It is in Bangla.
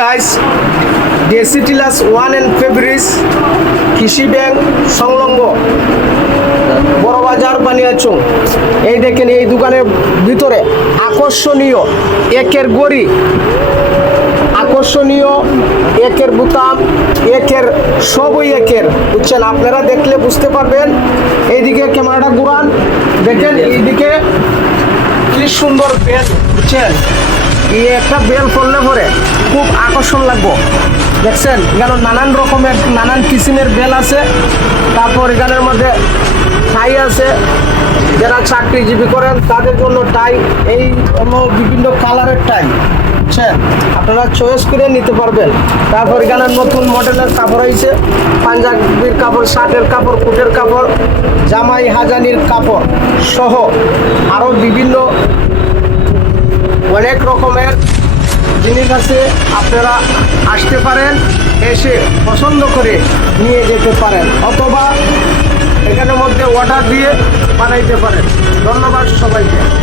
গাইস ডেসিটিলাস ওয়ান অ্যান্ড ফেব্রিস কৃষি ব্যাংক সংলগ্ন বড়বাজার বানিয়াচং এই দেখেন, এই দোকানের ভিতরে আকর্ষণীয় একের গড়ি, আকর্ষণীয় একের বুতাম, একের সবই একের। বুঝছেন? আপনারা দেখলে বুঝতে পারবেন। এইদিকে ক্যামেরাটা ঘুরান। দেখেন, এইদিকে কি সুন্দর বেল বুঝছেন? এই একটা বেল করলে পরে খুব আকর্ষণ লাগবো। দেখছেন, এখানে নানান রকমের, নানান কিসিমের বেল আছে। তারপর এখানের মধ্যে ঠাই আছে। যারা চাকরিজীবী করেন, তাদের জন্য টাই, এই হলো বিভিন্ন কালারের টাই। বুঝছেন? আপনারা চয়েস করে নিতে পারবেন। তারপর এখানে নতুন মডেলের কাপড় হয়েছে পাঞ্জাবির কাপড়, শার্টের কাপড়, কোটের কাপড়, জামাই, হাজানির কাপড় সহ আরও বিভিন্ন অনেক রকমের জিনিস আছে, আপনারা আসতে পারেন, এসে পছন্দ করে নিয়ে যেতে পারেন, অথবা এখানের মধ্যে অর্ডার দিয়ে বানাইতে পারেন। ধন্যবাদ সবাইকে।